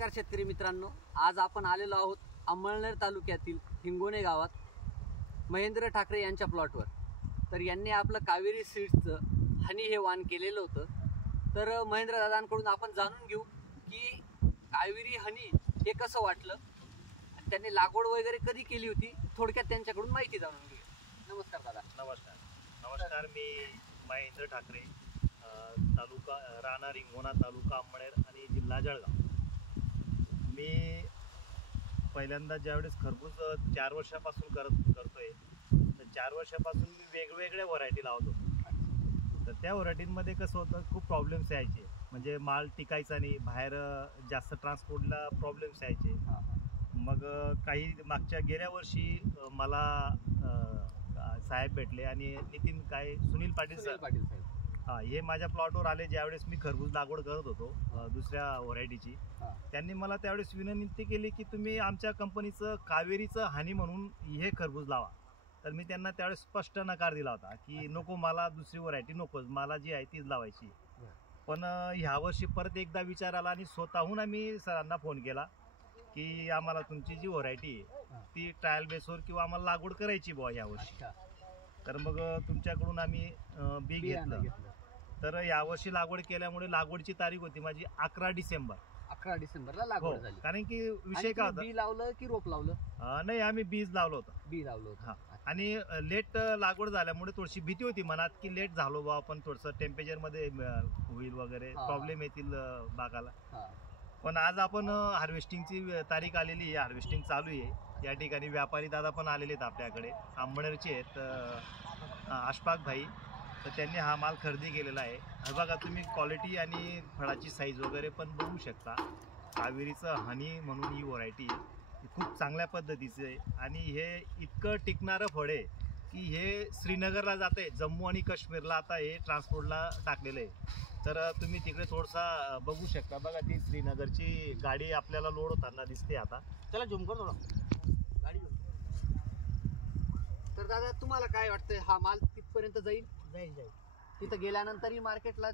नमस्कार शेतकरी मित्रांनो, आज आपण आलेलो आहोत अंमळनेर तालुक्यातील हिंगोणे गावात महेंद्र ठाकरे यांच्या प्लॉटवर। तर यांनी आपलं कावेरी सीड्सचं हनी हे वाण केलेलं होतं। तर महेंद्र दादांकडून आपण जाणून घेऊ की कावेरी हनी हे कसं वाटलं आणि त्यांनी लागवड वगैरे कधी केली होती, थोडक्यात त्यांच्याकडून माहिती जाणून घेऊ। नमस्कार दादा। नमस्कार, मी महेंद्र ठाकरे, तालुका राहणार हिंगोणा, तालुका अंमळनेर आणि जिल्हा जळगाव। मी पहिल्यांदा ज्यावेळेस खरबूज 4 वर्षापासून करतोय, तर 4 वर्षापासून मी वेगवेगळ्या व्हरायटी लावत होतो। तर त्या व्हरायटींमध्ये कसं होतं, खूप प्रॉब्लेम्स यायचे, म्हणजे माल टिकायचा नाही, बाहेर जास्त ट्रान्सपोर्टला प्रॉब्लेम्स यायचे। मग काही मागच्या गेल्या वर्षी मला साहेब भेटले आणि सुनील पाटील साहेब हे माझ्या प्लॉटवर आले ज्यावेळेस मी खरबूज लागवड करत होतो दुसऱ्या व्हरायटीची। त्यांनी मला त्यावेळेस विनंती केली की तुम्ही आमच्या कंपनीचं कावेरीचं हनी म्हणून हे खरबूज लावा। तर मी त्यांना त्यावेळेस स्पष्ट नकार दिला होता की नको, मला दुसरी व्हरायटी नकोच, मला जी आहे तीच लावायची। पण ह्या वर्षी परत एकदा विचार आला आणि स्वतःहून आम्ही सरांना फोन केला की आम्हाला तुमची जी व्हरायटी आहे ती ट्रायल बेसवर किंवा आम्हाला लागवड करायची बुवा यावर्षी। तर मग तुमच्याकडून आम्ही बी घेतलं। तर यावर्षी लागवड केल्यामुळे लागवडची तारीख होती माझी 11 डिसेंबर। 11 डिसेंबरला लागवड झाली। कारण की विषय काय होता, बी लावलं की रोप लावलं? नाही, आम्ही बीज लावलं होतं। बी लावलं होतं। आणि लेट लागवड झाल्यामुळे थोडीशी भीती होती मनात की लेट झालो बा आपण, थोडंसं टेम्परेचर मध्ये होईल वगैरे, प्रॉब्लेम येतील बागाला। पण आज आपण हार्वेस्टिंगची तारीख आलेली आहे, हार्वेस्टिंग चालू आहे। या ठिकाणी व्यापारी दादा पण आलेले आहेत आपल्याकडे, अंमळनेरचे आहेत, अशफाक भाई। तर त्यांनी हा माल खरेदी केलेला आहे। हे बघा तुम्ही, क्वालिटी आणि फळाची साईज वगैरे पण बघू शकता। कावेरीचं हनी म्हणून ही व्हरायटी खूप चांगल्या पद्धतीचं आहे आणि हे इतकं टिकणारं फळ आहे की हे श्रीनगरला जाते, जम्मू आणि काश्मीरला आता हे ट्रान्सपोर्टला टाकलेलं आहे। तर तुम्ही तिकडे थोडसा बघू शकता, बघा ती श्रीनगरची गाडी आपल्याला लोड होताना दिसते। आता चला झूम कर थोडा, गाडी घेऊन। तर दादा, तुम्हाला काय वाटतं, हा माल तिथपर्यंत जाईल? जाईल। तिथं गेल्यानंतरही मार्केटला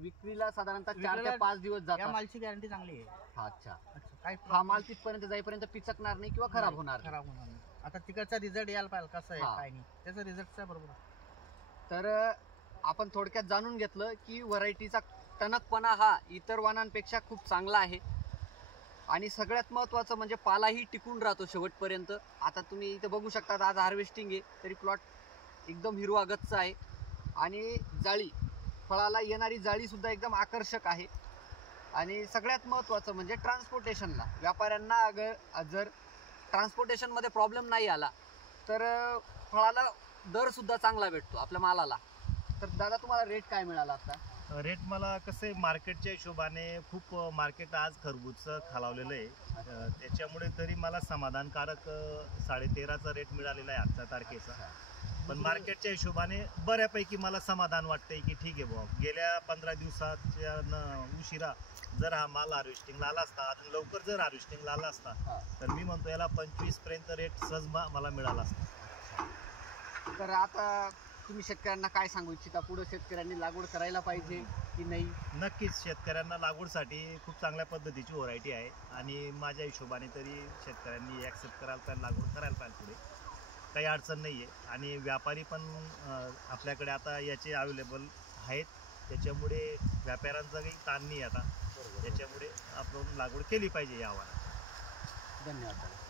विक्रीला साधारणतः 4 ते 5 दिवस जातात। या मालची गॅरंटी चांगली आहे। अच्छा, काय हा माल तिथपर्यंत जाईपर्यंत पिचकणार नाही किंवा खराब होणार नाही। आता तिकडचा रिझल्ट यायला पाहिजे कसं आहे काय नाही, त्याचा रिझल्ट बरोबर आहे। तर आपण थोडक्यात जाणून घेतलं की व्हरायटीचा टणकपणा हा इतर वाणांपेक्षा खूप चांगला आहे आणि सगळ्यात महत्त्वाचं म्हणजे पालाही टिकून राहतो शेवटपर्यंत। आता तुम्ही इथं बघू शकता, आज हार्वेस्टिंग आहे तरी प्लॉट एकदम हिरवा गच्च आहे आणि जाळी, फळाला येणारी जाळी सुद्धा एकदम आकर्षक आहे। आणि सगळ्यात महत्त्वाचं म्हणजे ट्रान्सपोर्टेशनला, व्यापाऱ्यांना जर ट्रान्सपोर्टेशनमध्ये प्रॉब्लेम नाही आला तर फळाला दर सुद्धा चांगला भेटतो आपल्या मालाला। तर दादा, तुम्हाला रेट काय मिळाला आता? रेट मला कसं आहे, मार्केटच्या हिशोबाने खूप मार्केट आज खरबूजचं खालावलेलं आहे, त्याच्यामुळे तरी मला समाधानकारक 13.5चा रेट मिळालेला आहे आजच्या तारखेचा। पण मार्केटच्या हिशोबाने बऱ्यापैकी मला समाधान वाटतंय की ठीक आहे बुवा, गेल्या 15 दिवसाच्या उशिरा जर हा माल हार्वेस्टिंगला आला असता, अजून लवकर जर हार्वेस्टिंगला आला असता, तर मी म्हणतो याला 25 पर्यंत रेट सहज मला मिळाला असता। तर आता तुम्ही शेतकऱ्यांना काय सांगू इच्छिता, पुढे शेतकऱ्यांनी लागवड करायला पाहिजे की नाही? नक्कीच, शेतकऱ्यांना लागवडसाठी खूप चांगल्या पद्धतीची व्हरायटी आहे आणि माझ्या हिशोबाने तरी शेतकऱ्यांनी ॲक्सेप्ट करायला पाहिजे, लागवड करायला पाहिजे, पुढे काही अडचण नाही आहे। आणि व्यापारी पण आपल्याकडे आता याचे अवेलेबल आहेत, त्याच्यामुळे व्यापाऱ्यांचा काही ताण नाही आता, त्याच्यामुळे आपण लागवड केली पाहिजे या आव्हानात। धन्यवाद.